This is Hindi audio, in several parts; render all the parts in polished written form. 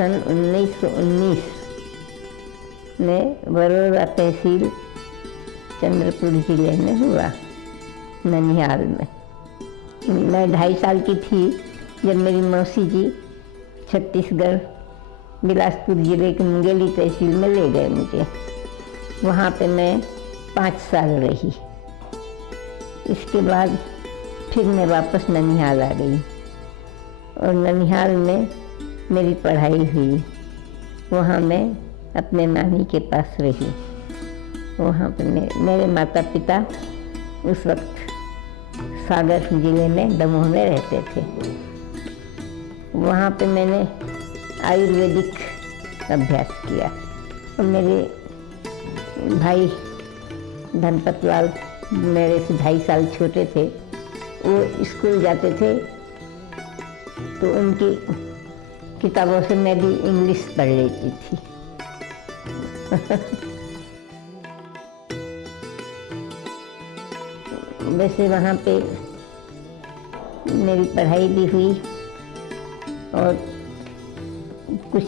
सन 1919 में बड़ौदा तहसील चंद्रपुर जिले में हुआ, ननिहाल में। मैं 2.5 साल की थी जब मेरी मौसी जी छत्तीसगढ़ बिलासपुर जिले के मुंगेली तहसील में ले गए मुझे। वहाँ पे मैं 5 साल रही। इसके बाद फिर मैं वापस ननिहाल आ गई और ननिहाल में मेरी पढ़ाई हुई। वहाँ मैं अपने नानी के पास रही। वहाँ पे मेरे माता पिता उस वक्त सागर जिले में दमोह में रहते थे। वहाँ पे मैंने आयुर्वेदिक अभ्यास किया और मेरे भाई धनपत लाल मेरे से 2.5 साल छोटे थे। वो स्कूल जाते थे तो उनकी किताबों से मैं भी इंग्लिश पढ़ लेती थी। वैसे वहाँ पे मेरी पढ़ाई भी हुई और कुछ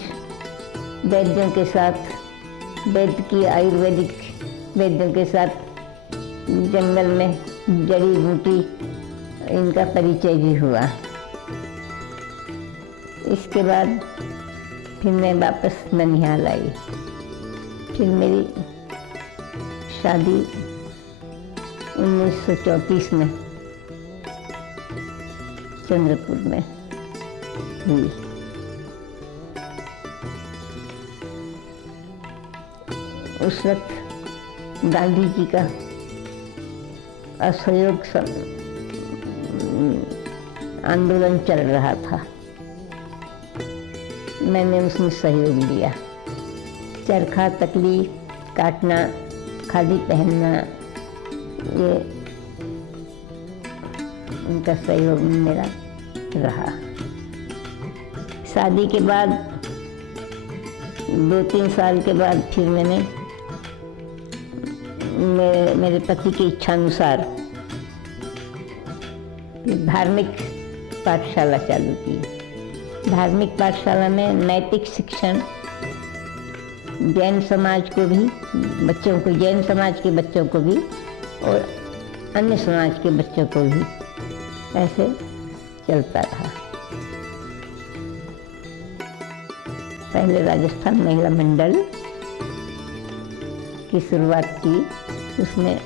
वैद्यों के साथ, वैद्य की आयुर्वेदिक वैद्यों के साथ जंगल में जड़ी बूटी इनका परिचय भी हुआ। इसके बाद फिर मैं वापस ननिहाल आई। फिर मेरी शादी 1934 में चंद्रपुर में हुई। उस वक्त गांधी जी का असहयोग आंदोलन चल रहा था। मैंने उसमें सहयोग दिया। चरखा तकली काटना, खादी पहनना, ये उनका सहयोग मेरा रहा। शादी के बाद 2-3 साल के बाद फिर मैंने मेरे पति की इच्छानुसार धार्मिक पाठशाला चालू की। धार्मिक पाठशाला में नैतिक शिक्षण जैन समाज को भी, बच्चों को, जैन समाज के बच्चों को भी और अन्य समाज के बच्चों को भी ऐसे चलता रहा। पहले राजस्थान महिला मंडल की शुरुआत की। उसमें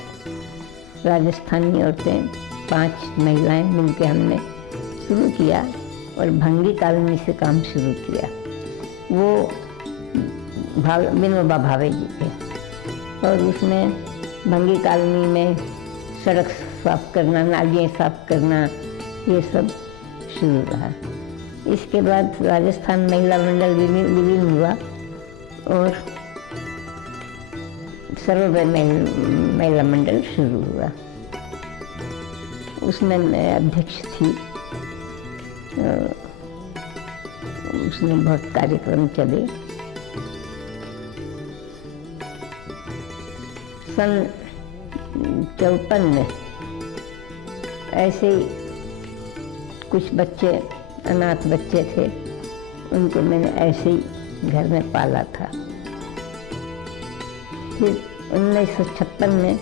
राजस्थानी औरतें 5 महिलाएं मिलकर हमने शुरू किया और भंगी कॉलोनी से काम शुरू किया। वो विनोबा भावे जी थे और उसमें भंगी कॉलोनी में सड़क साफ करना, नालियाँ साफ करना, ये सब शुरू रहा। इसके बाद राजस्थान महिला मंडल विलीन हुआ और सर्वोदय महिला मंडल शुरू हुआ। उसमें मैं अध्यक्ष थी। उसमें बहुत कार्यक्रम चले। सन 54 में ऐसे ही कुछ बच्चे, अनाथ बच्चे थे, उनको मैंने ऐसे ही घर में पाला था। फिर 1956 में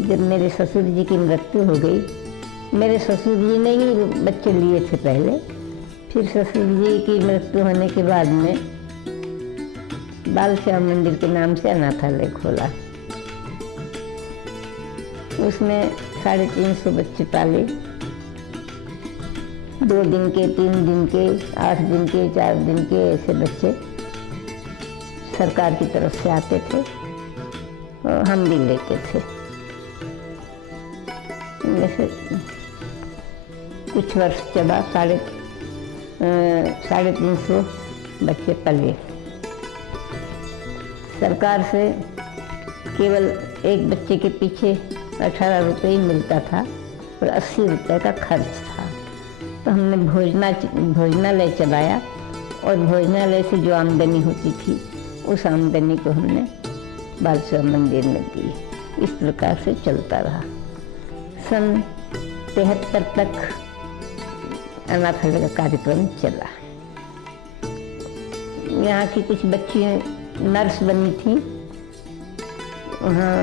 जब मेरे ससुर जी की मृत्यु हो गई, मेरे ससुर जी ने ही बच्चे लिए थे पहले। फिर ससुर जी की मृत्यु होने के बाद में बाल श्याम मंदिर के नाम से अनाथालय खोला। उसमें 350 बच्चे पाले। 2 दिन के, 3 दिन के, 8 दिन के, 4 दिन के, ऐसे बच्चे सरकार की तरफ से आते थे और हम भी लेते थे। जैसे कुछ वर्ष चला, 350 बच्चे पले। सरकार से केवल एक बच्चे के पीछे 18 रुपये ही मिलता था और 80 रुपये का खर्च था। तो हमने भोजनालय चलाया और भोजनालय से जो आमदनी होती थी उस आमदनी को हमने बाल श्याम मंदिर में दी। इस प्रकार से चलता रहा। सन 73 तक अनाथालय का कार्यक्रम चला। यहाँ की कुछ बच्चियाँ नर्स बनी थी, वहाँ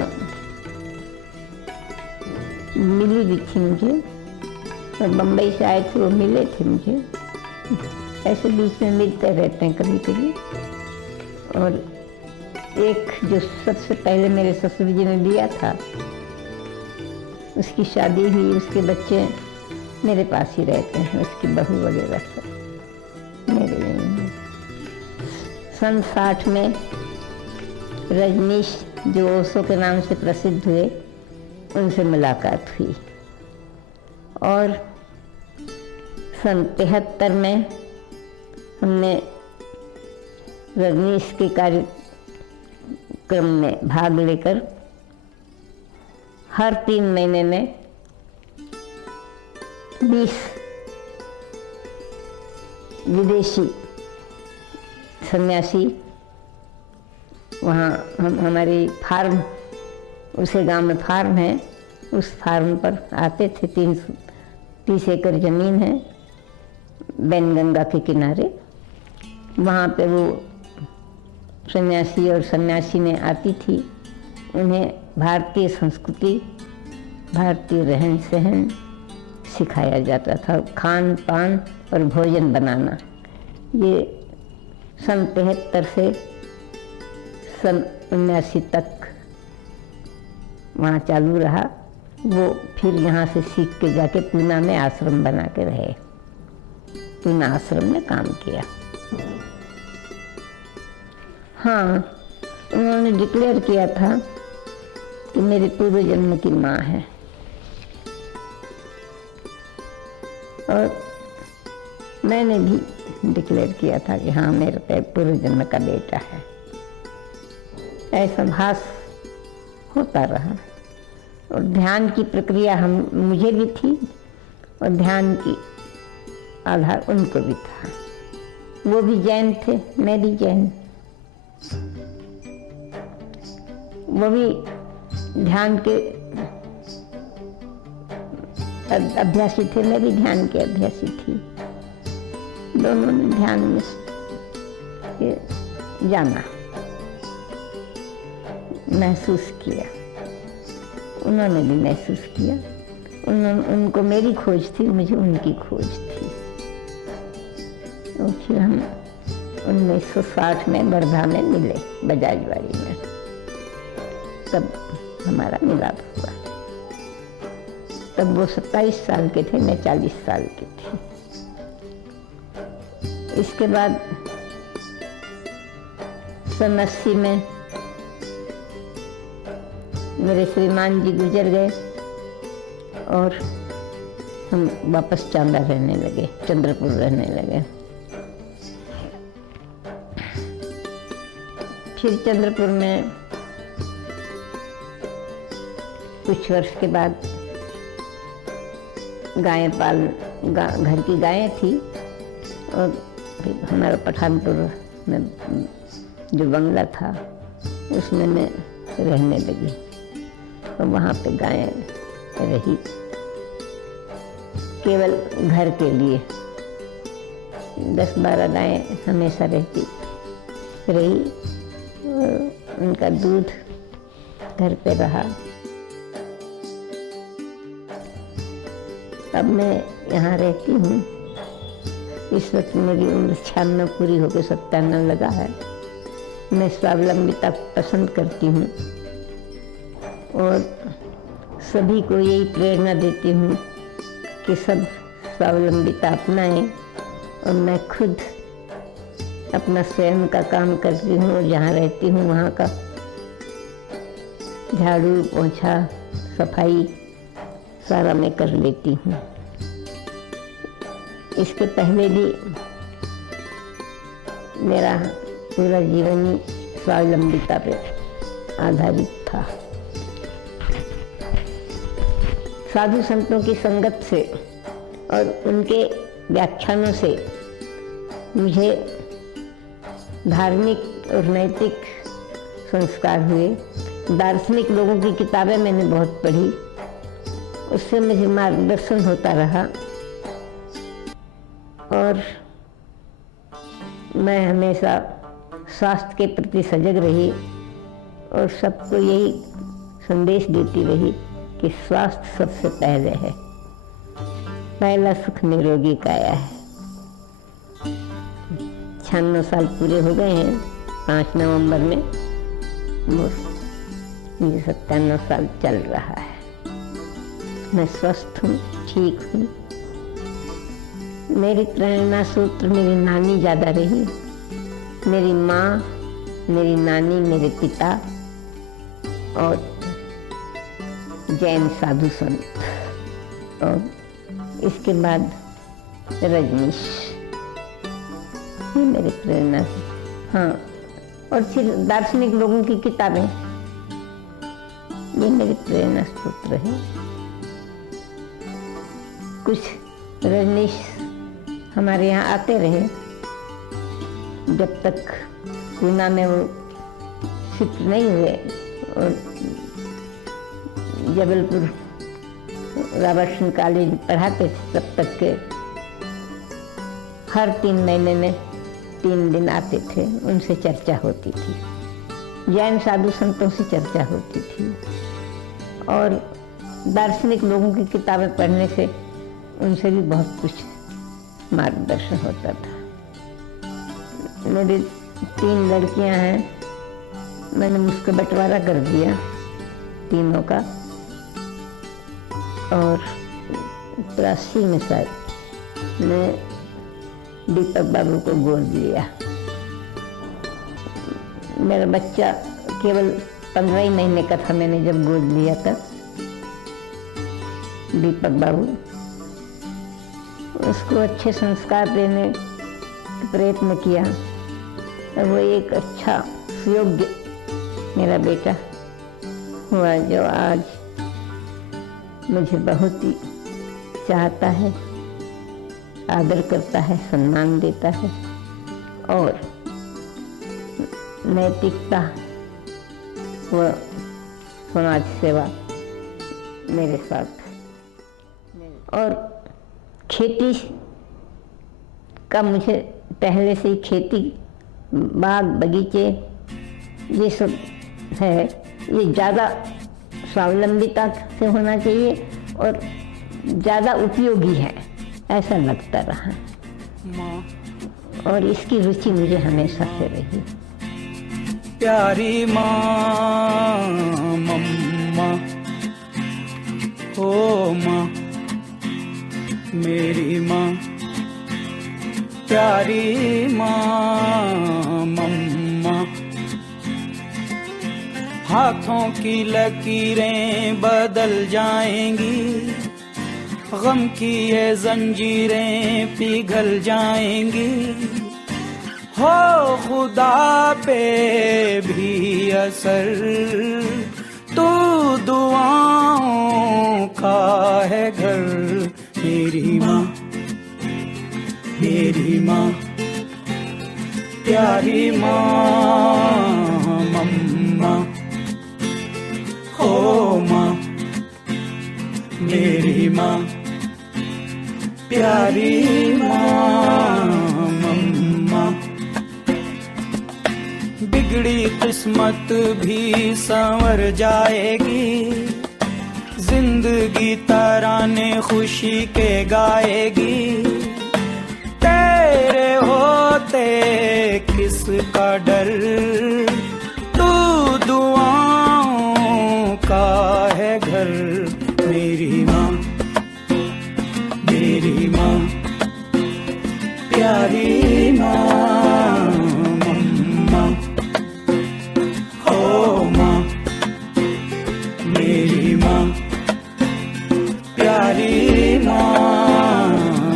मिली भी थी मुझे, और बम्बई से आए थे वो मिले थे मुझे। ऐसे बीच में मिलते रहते हैं कभी कभी। और एक जो सबसे पहले मेरे ससुर जी ने लिया था, उसकी शादी हुई, उसके बच्चे मेरे पास ही रहते हैं, उसकी बहू वगैरह सब मेरे यहीं हैं। सन 60 में रजनीश जो ओशो के नाम से प्रसिद्ध हुए, उनसे मुलाकात हुई। और सन 73 में हमने रजनीश के कार्यक्रम में भाग लेकर हर 3 महीने में 20 विदेशी सन्यासी वहाँ हमारी फार्म, उसे गांव में फार्म है, उस फार्म पर आते थे। 30 एकड़ ज़मीन है बैनगंगा के किनारे। वहाँ पे वो सन्यासी और सन्यासिनी आती थी, उन्हें भारतीय संस्कृति, भारतीय रहन सहन सिखाया जाता था, खान पान और भोजन बनाना। ये सन 73 से सन 79 तक वहाँ चालू रहा। वो फिर यहाँ से सीख के जाके पूना में आश्रम बना के रहे, पूना आश्रम में काम किया। हाँ, उन्होंने डिक्लेयर किया था कि मेरे पूर्व जन्म की माँ है, और मैंने भी डिक्लेयर किया था कि हाँ मेरे पूर्व जन्म का बेटा है। ऐसा भास होता रहा। और ध्यान की प्रक्रिया मुझे भी थी, और ध्यान की आधार उनको भी था। वो भी जैन थे, मैं भी जैन। वो भी ध्यान के अभ्यासी थे, मैं भी ध्यान के अभ्यासी थी। दोनों ने ध्यान में जाना, महसूस किया, उन्होंने भी महसूस किया। उनको मेरी खोज थी, मुझे उनकी खोज थी। तो फिर हम 1960 में वर्धा में मिले, बजाजवाड़ी में, तब हमारा मिलाप हुआ। तब वो 27 साल के थे, मैं 40 साल की थी। इसके बाद सन 80 में मेरे श्रीमान जी गुजर गए, और हम वापस चांदा रहने लगे, चंद्रपुर रहने लगे। फिर चंद्रपुर में कुछ वर्ष के बाद घर की गायें थी, और फिर हमारा पठानपुर में जो बंगला था उसमें मैं रहने लगी, और वहाँ पे गायें रही केवल घर के लिए। 10-12 गायें हमेशा रही, और उनका दूध घर पे रहा। अब मैं यहाँ रहती हूँ। इस वक्त मेरी उम्र 96 पूरी होकर 97 लगा है। मैं स्वावलंबिता पसंद करती हूँ, और सभी को यही प्रेरणा देती हूँ कि सब स्वावलंबिता अपनाएं। और मैं खुद अपना स्वयं का काम करती हूँ, और जहाँ रहती हूँ वहाँ का झाड़ू पोंछा सफाई सारा मैं कर लेती हूँ। इसके पहले भी मेरा पूरा जीवन ही स्वावलंबिता पे आधारित था। साधु संतों की संगत से और उनके व्याख्यानों से मुझे धार्मिक और नैतिक संस्कार हुए। दार्शनिक लोगों की किताबें मैंने बहुत पढ़ी, उससे मुझे मार्गदर्शन होता रहा, और मैं हमेशा स्वास्थ्य के प्रति सजग रही और सबको यही संदेश देती रही कि स्वास्थ्य सबसे पहले है। पहला सुख निरोगी काया है। 96 साल पूरे हो गए हैं 5 नवंबर में। मुझे 97 साल चल रहा है। मैं स्वस्थ हूँ, ठीक हूँ। मेरी प्रेरणा सूत्र मेरी नानी ज़्यादा रही। मेरी माँ, मेरी नानी, मेरे पिता और जैन साधु संत, और इसके बाद रजनीश, ये मेरी प्रेरणा। हाँ, और फिर दार्शनिक लोगों की किताबें, ये मेरी प्रेरणा सूत्र है। कुछ रजनीश हमारे यहाँ आते रहे जब तक पूना में वो शिफ्ट नहीं हुए, और जबलपुर राबर्टसन कॉलेज पढ़ाते थे तब तक के हर 3 महीने में 3 दिन आते थे। उनसे चर्चा होती थी, जैन साधु संतों से चर्चा होती थी, और दार्शनिक लोगों की किताबें पढ़ने से उनसे भी बहुत कुछ मार्गदर्शन होता था। मेरी 3 लड़कियां हैं, मैंने मुझको बंटवारा कर दिया तीनों का, और 83 में शायद मैं दीपक बाबू को गोद लिया। मेरा बच्चा केवल 15 ही महीने का था मैंने जब गोद लिया था दीपक बाबू। उसको अच्छे संस्कार देने का प्रयत्न किया, और वो एक अच्छा सुयोग्य मेरा बेटा हुआ, जो आज मुझे बहुत ही चाहता है, आदर करता है, सम्मान देता है, और नैतिकता व समाज सेवा मेरे साथ। और खेती का मुझे पहले से ही, खेती, बाग बगीचे, ये सब है, ये ज़्यादा स्वावलंबिता से होना चाहिए और ज़्यादा उपयोगी है, ऐसा लगता रहा। और इसकी रुचि मुझे हमेशा से रही। प्यारी माँ, मम्मा, ओ माँ, मेरी माँ, प्यारी माँ, मम्मा। हाथों की लकीरें बदल जाएंगी, गम की ये जंजीरें पिघल जाएंगी। हो खुदा पे भी असर, तू दुआओं का है घर। मेरी माँ, मेरी माँ, प्यारी माँ, मम्मा, ओ माँ, मेरी माँ, प्यारी माँ, मम्मा। बिगड़ी किस्मत भी संवर जाएगी, जिंदगी तराने खुशी के गाएगी। तेरे होते किसका डर, तू दुआओं का है घर। मेरी माँ, मेरी माँ, प्यारी माँ, मम्मा, ओ माँ, मेरी माँ, प्यारी माँ,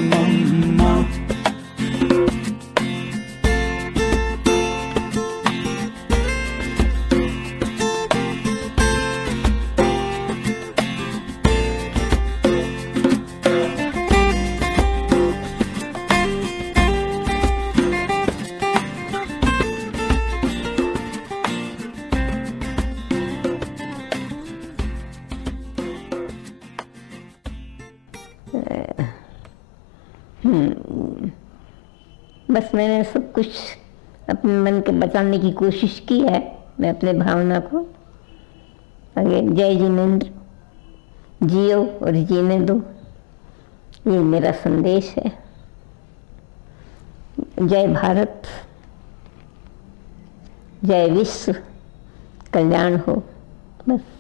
मम्मा। बस मैंने सब कुछ अपने मन के बताने की कोशिश की है मैं अपने भावना को। आगे जय जिनेंद्र, जियो और जीने दो, ये मेरा संदेश है। जय भारत, जय विश्व, कल्याण हो, बस।